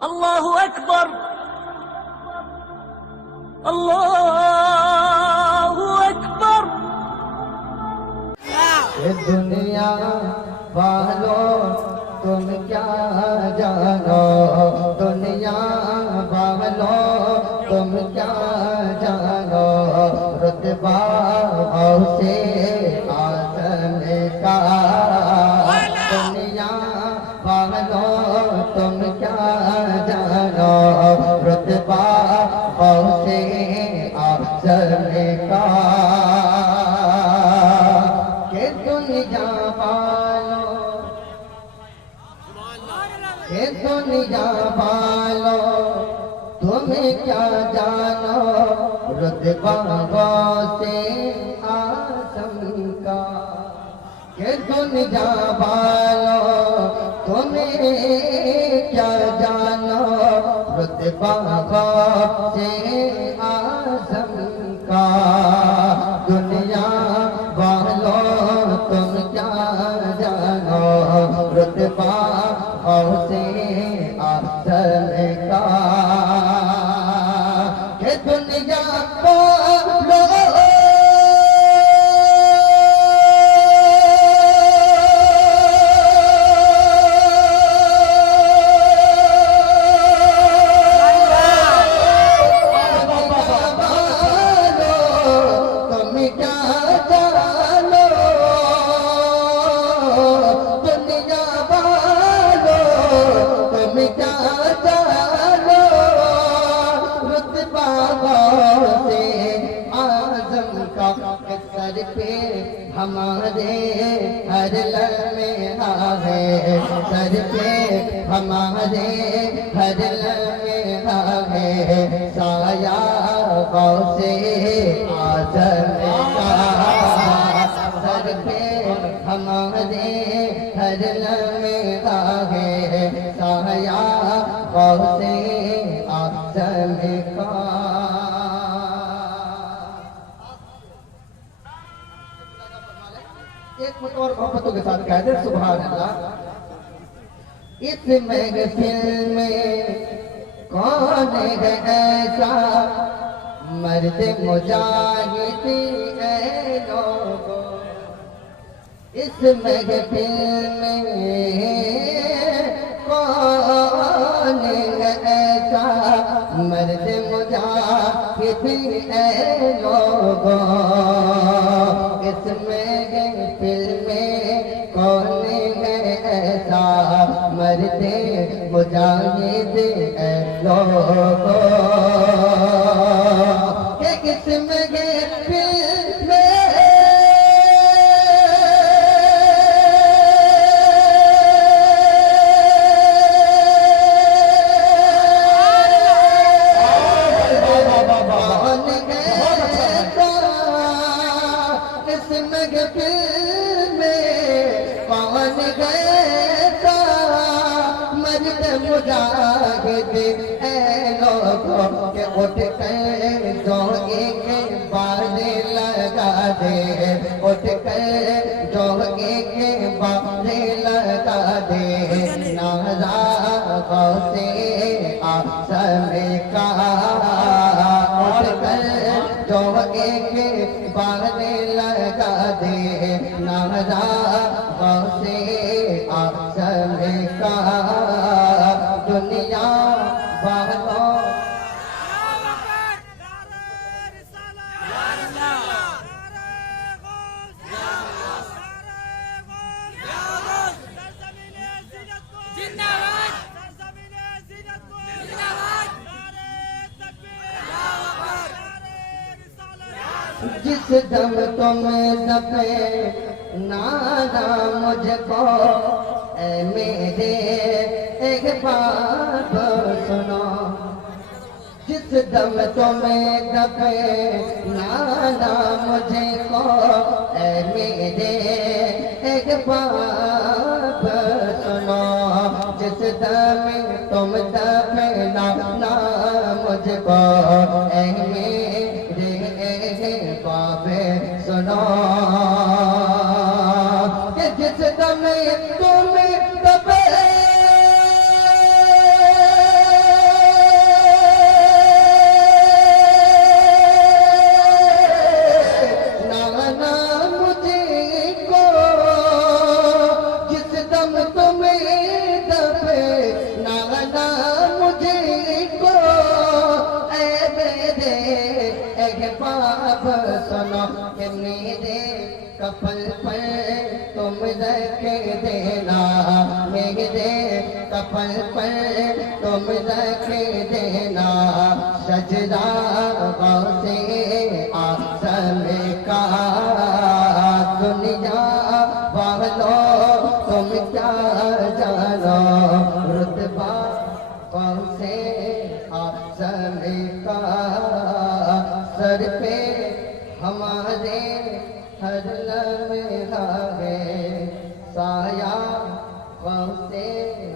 अल्लाहु अकबर अल्लाहु अकबर। ये दुनिया वालों तुम क्या जानो, दुनिया वालों तुम क्या जानो, रुतबा से आसम का। दुनिया वालों तुम क्या जानो, रुतबा से आसम का। के दुनिया वालों, के दुनिया वालों तुम्हें क्या जानो, रुतबा से आसम का। के दुनिया वालों तुम्हें क्या जानो, रुतबा से आसम का। दुनिया वालों तुम क्या जानो, रुतबा से आसम का। के दुनिया वालों सर पे हमारे हर लम्हे है, सर पे हमारे हर लम्हे है, साया से आज़म का। सर पे हमारे हर लम्हे है, साया से आज़म का। एक और मोहब्बतों के साथ कह दे सुभान अल्लाह। इस महफिल में कौन है ऐसा मर्द मुजाहिद है लोगों, इस महफिल में कौन है ऐसा मर्द मुजाहिद है लोगों। इस महफिल में कौन है ऐसा मर्द मुजाहिद है लोगों। कि किस महफिल में मुजाहिद ऐ लोगों के उठ कर जो एक बारे लगा दे, उठ कर जो एक बारे लगा दे, नारा से आसम का। उठ कर जो एक बारे लगा दे, नारा से आसम का। दुनिया वालों जिस दम तुम दफे नाना मुझको ऐ मेरे एक बात सुनो। जिस दम तुम्हें दफे नाना मुझको ऐ मेरे एक बात सुनो। जिस दम तुम दफे नाना मुझको ऐ मेरे एक बात सुनो। कि जिस दम तुम दफे मेरे कपल पर तुम रख देना, मेरे कपल पर तुम रख देना, सजदा से आसम का। दुनिया वालों तुम क्या जानो, रुतबा से आसम का। सर पे हमारे हर लम्हा है साया से